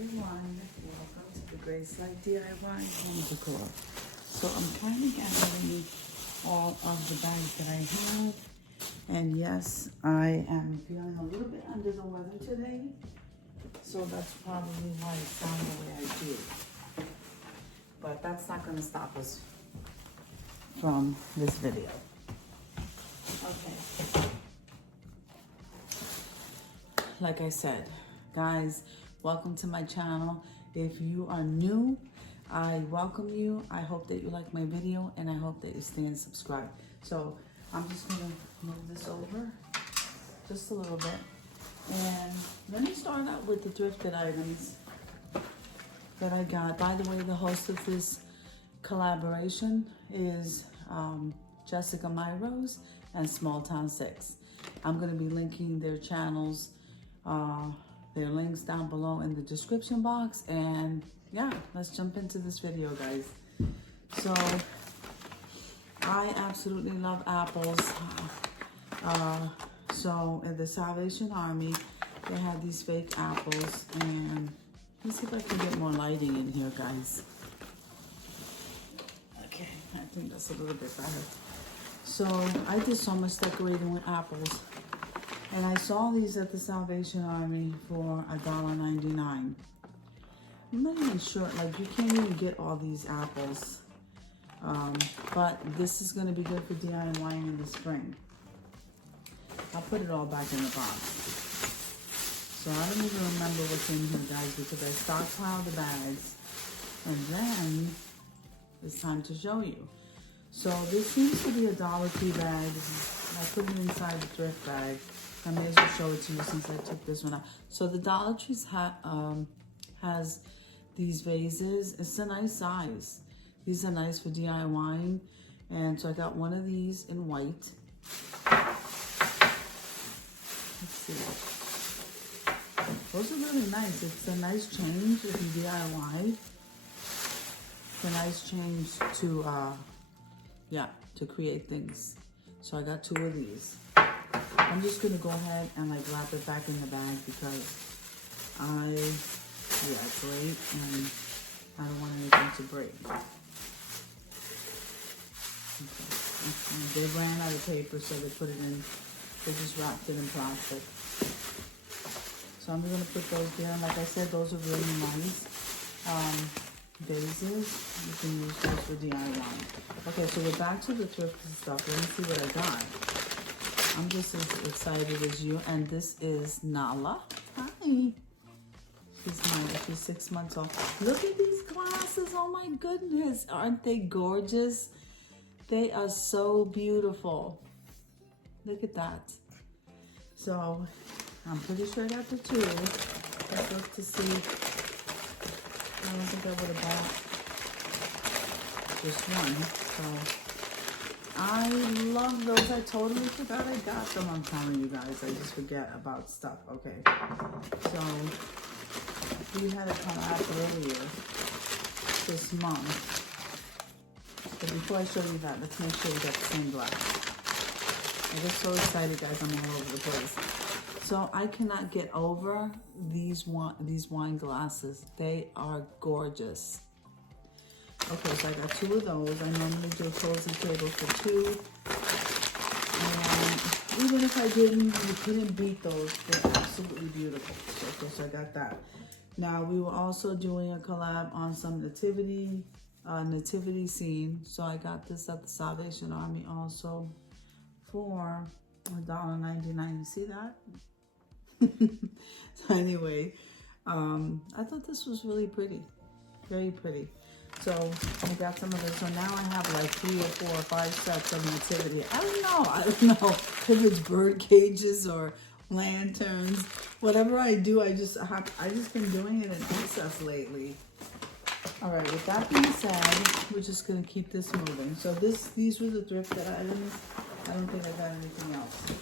everyone, welcome to the Grace Life DIY Home Decor. So I'm kind of gathering all of the bags that I have, and yes, I am feeling a little bit under the weather today, so that's probably why I sound the way I do. But that's not going to stop us from this video. Okay. Like I said, guys, welcome to my channel. If you are new, I welcome you. I hope that you like my video, and I hope that you stay and subscribe. So I'm just gonna move this over just a little bit, and let me start out with the thrifted items that I got. By the way, the host of this collaboration is Jessica Myrose and Small Town 6. I'm gonna be linking their channels, their links down below in the description box, and yeah, let's jump into this video, guys. So I absolutely love apples. So in the Salvation Army, they had these fake apples, and let's see if I can get more lighting in here, guys. Okay, I think that's a little bit better. So I did so much decorating with apples, and I saw these at the Salvation Army for $1.99. I'm not even sure, like, you can't even get all these apples. But this is gonna be good for DIYing in the spring. I'll put it all back in the box. So I don't even remember what's in here, guys, because I stockpiled the bags, and then it's time to show you. So this seems to be a Dollar Tree bag. I put it inside the thrift bag. I may as well show it to you since I took this one out. So the Dollar Tree has these vases. It's a nice size. These are nice for DIYing. And so I got one of these in white. Let's see. Those are really nice. It's a nice change if you DIY. It's a nice change to, to create things. So I got two of these. I'm just gonna go ahead and like wrap it back in the bag because it's great and I don't want anything to break. Okay. They ran out of paper, so they put it in, they just wrapped it in plastic. So I'm gonna put those there. And like I said, those are really nice vases. You can use those for DIY. Okay, so we're back to the thrifted stuff. Let me see what I got. I'm just as excited as you. And this is Nala. Hi. She's 6 months old. Look at these glasses. Oh my goodness. Aren't they gorgeous? They are so beautiful. Look at that. So I'm pretty sure I got the two. Let's look to see. I don't think I would have bought just one. So I love those. I totally forgot I got them. I'm telling you guys, I just forget about stuff. Okay. So we had a collab earlier this month. But before I show you that, let's make sure we got the same glass. I get so excited, guys. I'm all over the place. So I cannot get over these wine glasses. They are gorgeous. Okay, so I got two of those. I normally do a cozy table for two. And even if I didn't, you couldn't beat those. They're absolutely beautiful. Okay, so I got that. Now we were also doing a collab on some nativity scene. So I got this at the Salvation Army also for $1.99. You see that? So anyway, I thought this was really pretty, very pretty. So I got some of this. So now I have like 3 or 4 or 5 sets of nativity. I don't know if it's bird cages or lanterns. Whatever I do, I just been doing it in excess lately. All right, with that being said, we're just gonna keep this moving. So these were the thrifted items. I don't think I got anything else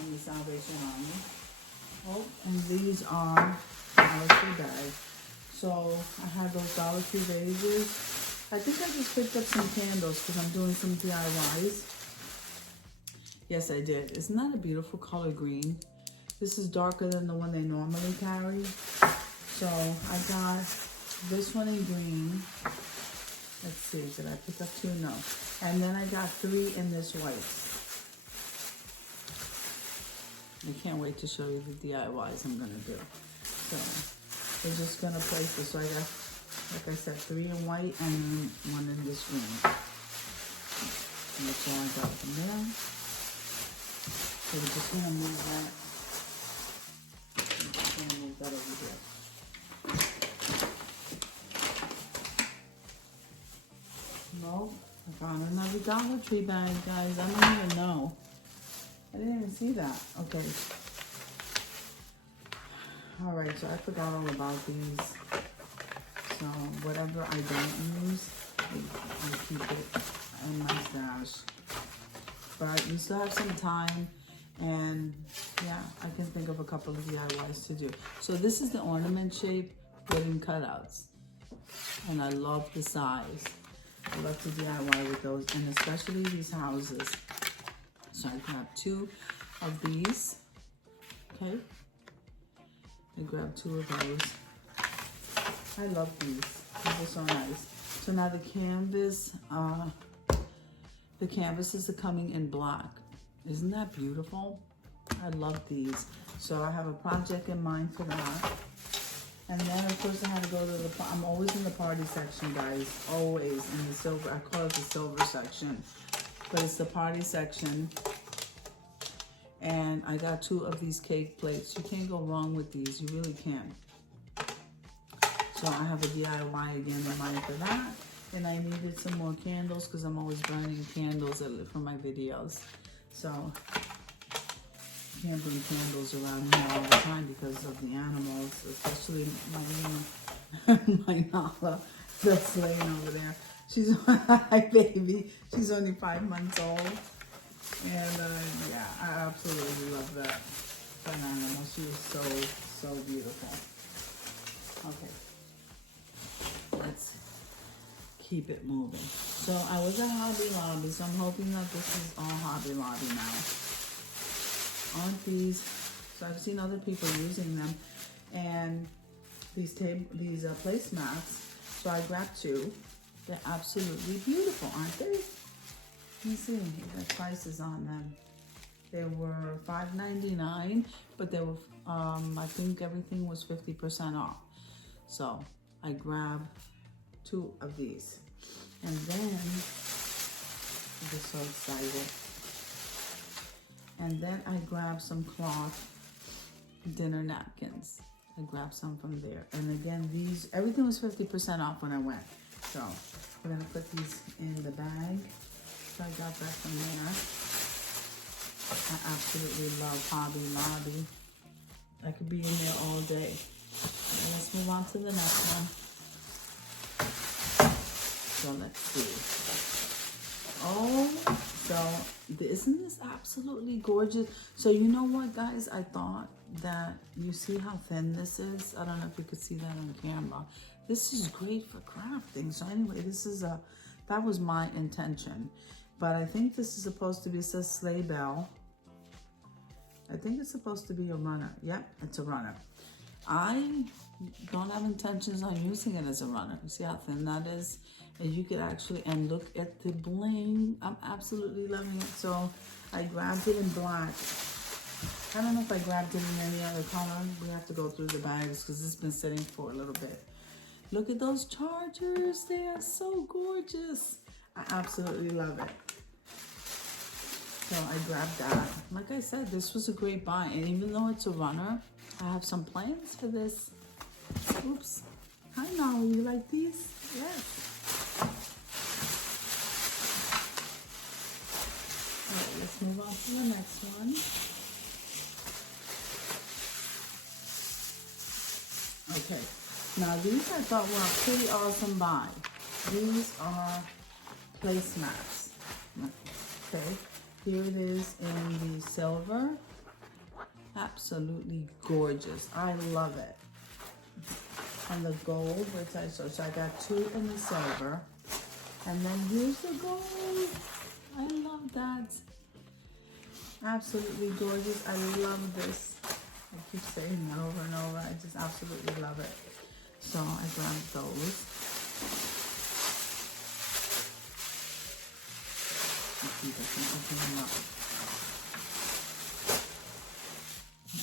in the Salvation Army. Oh, and these are Dollar Tree bags. So I had those Dollar Tree vases. I think I just picked up some candles because I'm doing some DIYs. Yes, I did. Isn't that a beautiful color green? This is darker than the one they normally carry. So I got this one in green. Let's see, did I pick up 2? No. And then I got 3 in this white. I can't wait to show you the DIYs I'm gonna do. So we're just gonna place this. So I got, like I said, 3 in white and then 1 in this green. And that's all I got from there. So we're just gonna move that. I'm just gonna move that over here. No, I found another Dollar Tree bag, guys. I don't even know. I didn't even see that. Okay. All right, so I forgot all about these. So whatever I don't use, I keep it in my stash. But we still have some time, and yeah, I can think of a couple of DIYs to do. So this is the ornament shape wooden cutouts, and I love the size. I love to DIY with those, and especially these houses. So I grabbed 2 of these. Okay. I grabbed 2 of those. I love these. These are so nice. So now the canvases are coming in black. Isn't that beautiful? I love these. So I have a project in mind for that. And then of course I had to go to the, I'm always in the party section, guys. Always in the silver, I call it the silver section. But it's the party section. And I got 2 of these cake plates. You can't go wrong with these, you really can't. So I have a DIY again in mind for that. And I needed some more candles because I'm always burning candles for my videos. So I can't bring candles around here all the time because of the animals, especially my Nala that's laying over there. She's my baby. She's only 5 months old. And yeah, I absolutely love that animal. She is so beautiful. Okay, let's keep it moving. So I was at Hobby Lobby, so I'm hoping that this is all Hobby Lobby now. Aren't these? So I've seen other people using them, and these placemats. So I grabbed 2. They're absolutely beautiful, aren't they? Let me see. The prices on them. They were $5.99, but they were I think everything was 50% off. So I grabbed 2 of these, and then I'm just so excited. And then I grabbed some cloth dinner napkins. I grabbed some from there. And again, everything was 50% off when I went. So we're gonna put these in the bag. So I got that from there. I absolutely love Hobby Lobby. I could be in there all day. And let's move on to the next one. So let's see. Oh, so isn't this absolutely gorgeous? So you know what, guys? I thought that, you see how thin this is? I don't know if you could see that on camera. This is great for crafting. So anyway, that was my intention. But I think this is supposed to be, it says sleigh bell. I think it's supposed to be a runner. Yep, it's a runner. I don't have intentions on using it as a runner. You see how thin that is? And you could actually, and look at the bling. I'm absolutely loving it. So I grabbed it in black. I don't know if I grabbed it in any other color. We have to go through the bags because it's been sitting for a little bit. Look at those chargers. They are so gorgeous. I absolutely love it. So I grabbed that. Like I said, this was a great buy. And even though it's a runner, I have some plans for this. Oops. Hi, Nolly. You like these? Yes. All right, let's move on to the next one. Okay. Now, these I thought were a pretty awesome buy. These are placemats. Okay. Here it is in the silver. Absolutely gorgeous. I love it. And the gold, which so I got 2 in the silver. And then here's the gold. I love that. Absolutely gorgeous. I love this. I keep saying that over and over. I just absolutely love it. So I grabbed those. Let's see if I can open them up.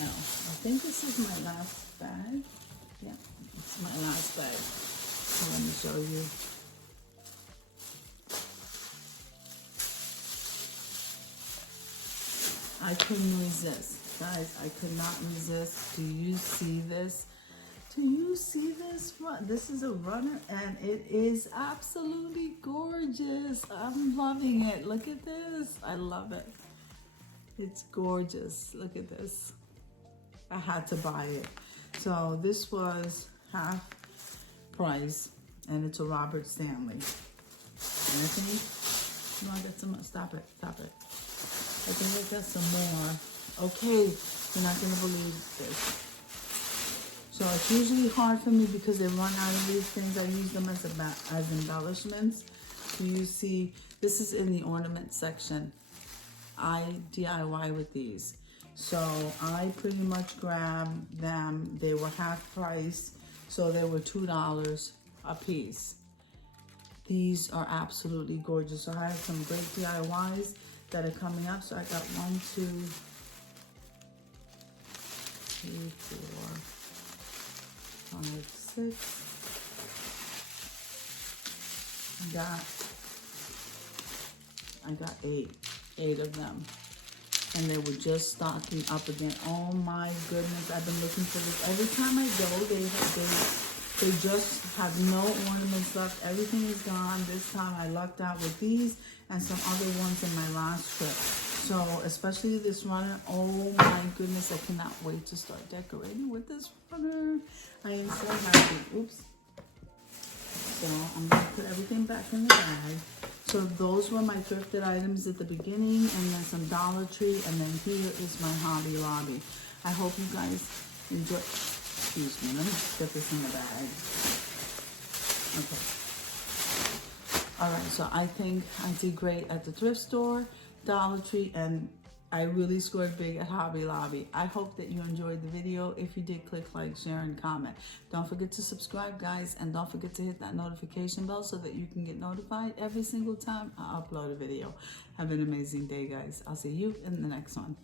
Now, I think this is my last bag. Yeah, it's my last bag. So let me show you. I couldn't resist. Guys, I could not resist. Do you see this? Do you see this? This is a runner and it is absolutely gorgeous. I'm loving it. Look at this. I love it. It's gorgeous. Look at this. I had to buy it. So this was half price and it's a Robert Stanley. Anthony, come on, get some, stop it. I think I got some more. Okay, you're not gonna believe this. So it's usually hard for me because they run out of these things. I use them as embellishments. So you see, this is in the ornament section. I DIY with these. So I pretty much grabbed them. They were half price, so they were $2 a piece. These are absolutely gorgeous. So I have some great DIYs that are coming up. So I got 1, 2, 3, 4, 5, 6. I got 8 of them. And they were just stocking up again. Oh my goodness, I've been looking for this. Every time I go, they just have no ornaments left. Everything is gone. This time I lucked out with these and some other ones in my last trip. So especially this runner, oh my goodness, I cannot wait to start decorating with this runner. I am so happy. Oops. So I'm gonna put everything back in the bag. So those were my thrifted items at the beginning, and then some Dollar Tree, and then here is my Hobby Lobby. I hope you guys enjoy. Excuse me, let me get this in the bag. Okay. All right, so I think I did great at the thrift store, Dollar Tree, and I really scored big at Hobby Lobby. I hope that you enjoyed the video. If you did, click like, share, and comment. Don't forget to subscribe, guys, and don't forget to hit that notification bell so that you can get notified every single time I upload a video. Have an amazing day, guys. I'll see you in the next one.